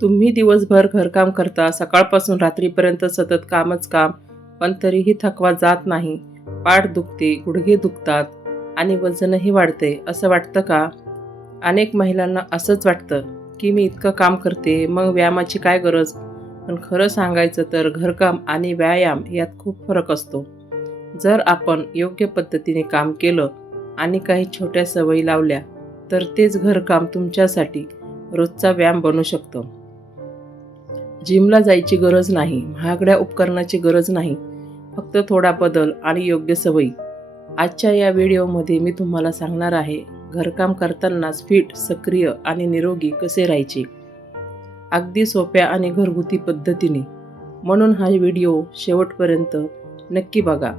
तुम्ही दिवसभर घरकाम करता, सकाळपासून रात्रीपर्यंत सतत कामच काम, पण तरीही थकवा जात नाही. पाठ दुखते, गुडघे दुखतात आणि वजनही वाढते, असं वाटतं का? अनेक महिलांना असंच वाटतं की मी इतकं काम करते, मग व्यायामाची काय गरज? पण खरं सांगायचं तर घरकाम आणि व्यायाम यात खूप फरक असतो. जर आपण योग्य पद्धतीने काम केलं आणि काही छोट्या सवयी लावल्या, तर तेच घरकाम तुमच्यासाठी रोजचा व्यायाम बनू शकतं. जिमला जायची गरज नाही, महागड्या उपकरणाची गरज नाही, फक्त थोडा बदल आणि योग्य सवयी. आजच्या या व्हिडिओमध्ये मी तुम्हाला सांगणार आहे, घरकाम करतानाच फिट, सक्रिय आणि निरोगी कसे राहायचे. अगदी सोप्या आणि घरगुती पद्धतीने. म्हणून हा व्हिडिओ शेवटपर्यंत नक्की बघा,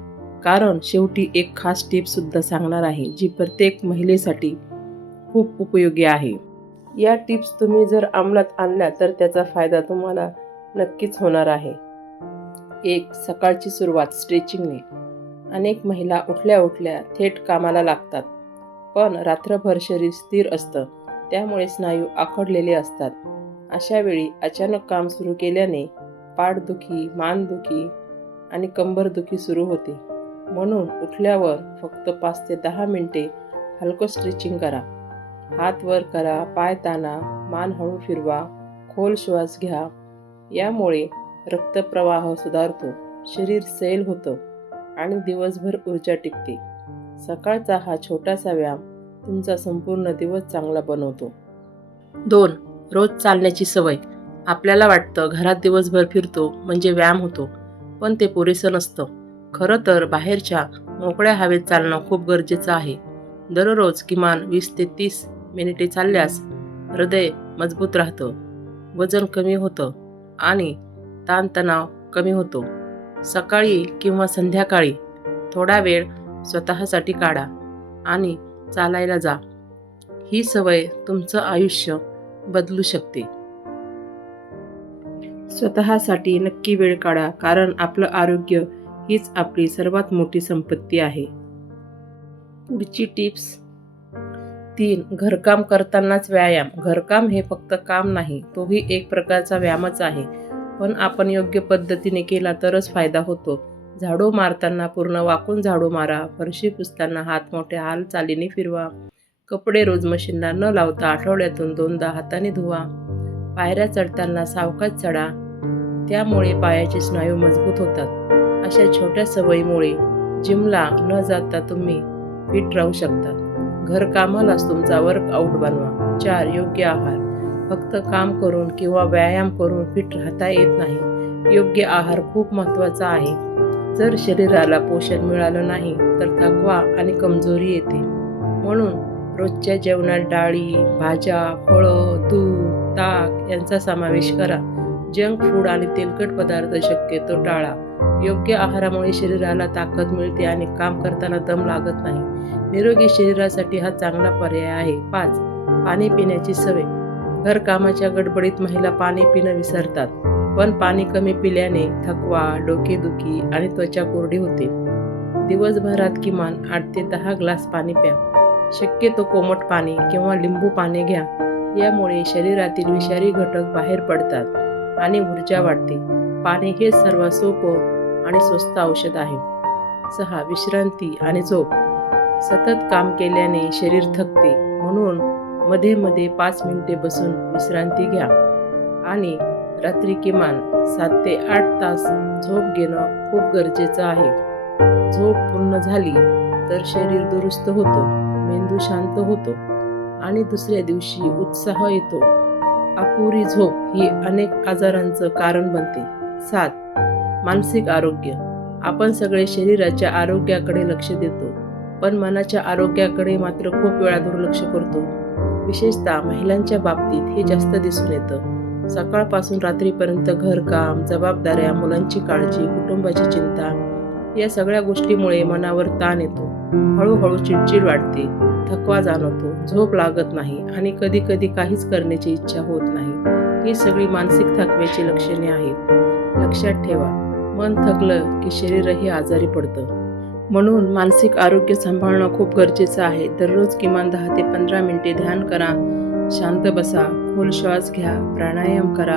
कारण शेवटी एक खास टिप्ससुद्धा सांगणार आहे, जी प्रत्येक महिलेसाठी खूप उपयोगी आहे. या टिप्स तुम्ही जर अंमलात आणल्या तर त्याचा फायदा तुम्हाला नक्कीच होणार आहे. 1. सकाळची सुरुवात स्ट्रेचिंगने. अनेक महिला उठल्या उठल्या थेट कामाला लागतात, पण रात्रभर शरीर स्थिर असतं, त्यामुळे स्नायू आखडलेले असतात. अशा वेळी अचानक काम सुरू केल्याने पाठदुखी, मानदुखी आणि कंबरदुखी सुरू होते. म्हणून उठल्यावर फक्त 5 ते 10 मिनिटे हलकं स्ट्रेचिंग करा. हात वर करा, पाय ताणा, मान हळू फिरवा, खोल श्वास घ्या. यामुळे रक्तप्रवाह सुधारतो, शरीर सैल होतं आणि दिवसभर ऊर्जा टिकते. सकाळचा हा छोटासा व्यायाम तुमचा संपूर्ण दिवस चांगला बनवतो. 2. रोज चालण्याची सवय. आपल्याला वाटतं घरात दिवसभर फिरतो म्हणजे व्यायाम होतो, पण ते पुरेसं नसतं. खरं तर बाहेरच्या मोकळ्या हवेत चालणं खूप गरजेचं आहे. दररोज किमान 20 ते 30 मिनिटे चालल्यास हृदय मजबूत राहतं, वजन कमी होतं आणि ताणतणाव कमी होतो. सकाळी किंवा संध्याकाळी थोडा वेळ स्वतःसाठी काढा आणि चालायला जा. ही सवय तुमचं आयुष्य बदलू शकते. स्वतःसाठी नक्की वेळ काढा, कारण आपलं आरोग्य हीच आपली सर्वात मोठी संपत्ती आहे. पुढची टिप्स 3. घरकाम करतानाच व्यायाम. घरकाम हे फक्त काम नाही, तोही एक प्रकारचा व्यायामच आहे, पण आपण योग्य पद्धतीने केला तरच फायदा होतो. झाडू मारताना पूर्ण वाकून झाडू मारा, फरशी पुसताना हात मोठ्या हालचालीने फिरवा, कपडे रोज मशीनला न लावता आठवड्यातून 2दा हाताने धुवा, पायऱ्या चढताना सावकाश चढा, त्यामुळे पायाचे स्नायू मजबूत होतात. अशा छोट्या सवयीमुळे जिमला न जाता तुम्ही फिट राहू शकता. घरकामालाच तुमचा वर्कआउट बनवा. 4. योग्य आहार. फक्त काम करून किंवा व्यायाम करून फिट राहता येत नाही. योग्य आहार खूप महत्त्वाचा आहे. जर शरीराला पोषण मिळालं नाही तर थकवा आणि कमजोरी येते. म्हणून रोजच्या जेवणात डाळी, भाज्या, फळं, दूध, ताक यांचा समावेश करा. जंक फूड आणि तेलकट पदार्थ शक्यतो टाळा. योग्य आहारामुळे शरीराला ताकद मिळते आणि काम करताना दम लागत नाही. निरोगी शरीरासाठी हा चांगला पर्याय आहे. 5. पाणी पिण्याची सवय. घरकामाच्या गडबडीत महिला पाणी पिणं विसरतात, पण पाणी कमी पिल्याने थकवा, डोकेदुखी आणि त्वचा कोरडी होते. दिवसभरात किमान 8 ते 10 ग्लास पाणी प्या. शक्यतो कोमट पाणी किंवा लिंबू पाणी घ्या. यामुळे शरीरातील विषारी घटक बाहेर पडतात आणि ऊर्जा वाढते. पाणी हे सर्वात सोपं आणि स्वस्त औषध आहे. 6. विश्रांती आणि झोप. सतत काम केल्याने शरीर थकते, म्हणून मध्ये मध्ये 5 मिनिटे बसून विश्रांती घ्या आणि रात्री किमान 7 ते 8 तास झोप घेणं खूप गरजेचं आहे. झोप पूर्ण झाली तर शरीर दुरुस्त होतं, मेंदू शांत होतो आणि दुसऱ्या दिवशी उत्साह येतो. अपुरी झोप ही अनेक आजारांचं कारण बनते. 7. मानसिक आरोग्य. आपण सगळे शरीराच्या आरोग्याकडे लक्ष देतो, पण मनाच्या आरोग्याकडे मात्र खूप वेळा दुर्लक्ष करतो. विशेषतः महिलांच्या बाबतीत हे जास्त दिसून येतं. सकाळपासून रात्रीपर्यंत घरकाम, जबाबदाऱ्या, मुलांची काळजी, कुटुंबाची चिंता या सगळ्या गोष्टीमुळे मनावर ताण येतो. हळूहळू चिडचिड वाढते, थकवा जाणवतो, झोप लागत नाही आणि कधी कधी काहीच करण्याची इच्छा होत नाही. ही सगळी मानसिक थकव्याची लक्षणे आहेत. लक्षात ठेवा, मन थकलं की शरीरही आजारी पडतं. म्हणून मानसिक आरोग्य सांभाळणं खूप गरजेचं आहे. दररोज किमान 10 ते 15 मिनिटे ध्यान करा, शांत बसा, खोल श्वास घ्या, प्राणायाम करा.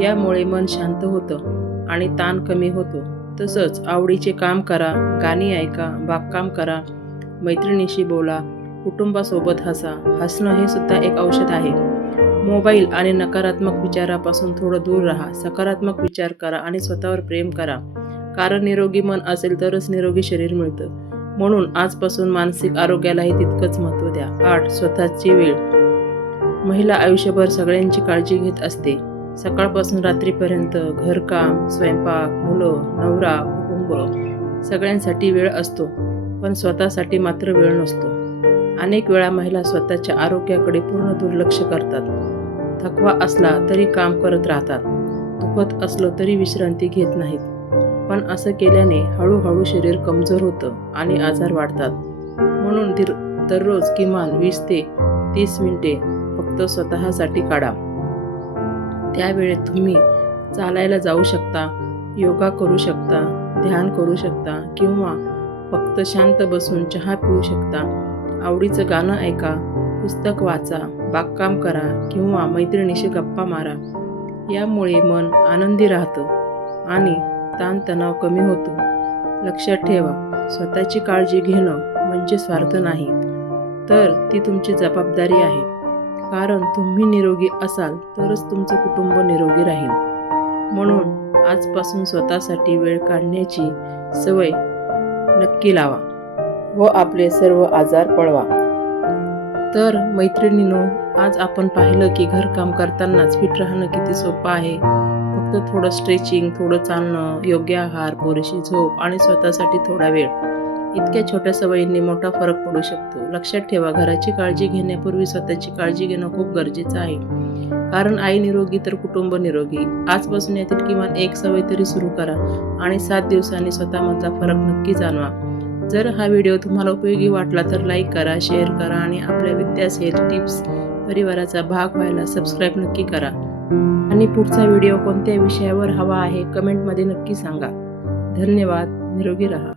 यामुळे मन शांत होतं आणि ताण कमी होतो. तसंच आवडीचे काम करा, गाणी ऐका, बागकाम करा, मैत्रिणीशी बोला, कुटुंबासोबत हसा. हसणं हे सुद्धा एक औषध आहे. मोबाईल आणि नकारात्मक विचारापासून थोडं दूर राहा. सकारात्मक विचार करा आणि स्वतःवर प्रेम करा. कारण निरोगी मन असेल तरच निरोगी शरीर मिळतं. म्हणून आजपासून मानसिक आरोग्यालाही तितकंच महत्त्व द्या. 8. स्वतःची वेळ. महिला आयुष्यभर सगळ्यांची काळजी घेत असते. सकाळपासून रात्रीपर्यंत घरकाम, स्वयंपाक, मुलं, नवरा, कुटुंब सगळ्यांसाठी वेळ असतो. पण स्वतःसाठी मात्र वेळ नसतो. अनेक वेळा महिला स्वतःच्या आरोग्याकडे पूर्ण दुर्लक्ष करतात. थकवा असला तरी काम करत राहतात. दुखत असलं तरी विश्रांती घेत नाहीत. पण असं केल्याने हळूहळू शरीर कमजोर होतं आणि आजार वाढतात. म्हणून दररोज किमान 20 ते 30 मिनिटे फक्त स्वतःसाठी काढा. त्यावेळेत तुम्ही चालायला जाऊ शकता, योगा करू शकता, ध्यान करू शकता किंवा फक्त शांत बसून चहा पिऊ शकता. आवडीचं गाणं ऐका, पुस्तक वाचा, बागकाम करा किंवा मैत्रिणीशी गप्पा मारा. यामुळे मन आनंदी राहतं आणि ताणतणाव कमी होतो. लक्षात ठेवा, स्वतःची काळजी घेणं म्हणजे स्वार्थ नाही, तर ती तुमची जबाबदारी आहे. कारण तुम्ही निरोगी असाल तरच तुमचं कुटुंब निरोगी राहील. म्हणून आजपासून स्वतःसाठी वेळ काढण्याची सवय नक्की लावा व आपले सर्व आजार पळवा. तर मैत्रिणींनो, आज आपण पाहिलं की घरकाम करतानाच फिट राहणं किती सोपं आहे. फक्त थोडं स्ट्रेचिंग, थोडं चालणं, योग्य आहार, पुरेशी झोप आणि स्वतःसाठी थोडा वेळ, इतक्या छोट्या सवयींनी मोठा फरक पडू शकतो. लक्षात ठेवा, घराची काळजी घेण्यापूर्वी स्वतःची काळजी घेणं खूप गरजेचं आहे. कारण आई निरोगी तर कुटुंब निरोगी. आजपासून यातील किमान एक सवय तरी सुरू करा आणि 7 दिवसांनी स्वतःमधला फरक नक्की जाणवा. जर हा व्हिडिओ तुम्हाला उपयोगी वाटला तर लाईक करा, शेअर करा आणि आपल्या विद्यास हेल्थ टिप्स परिवाराचा भाग व्हायला सबस्क्राईब नक्की करा. आणि पुढचा व्हिडिओ कोणत्या विषयावर हवा आहे कमेंटमध्ये नक्की सांगा. धन्यवाद. निरोगी राहा.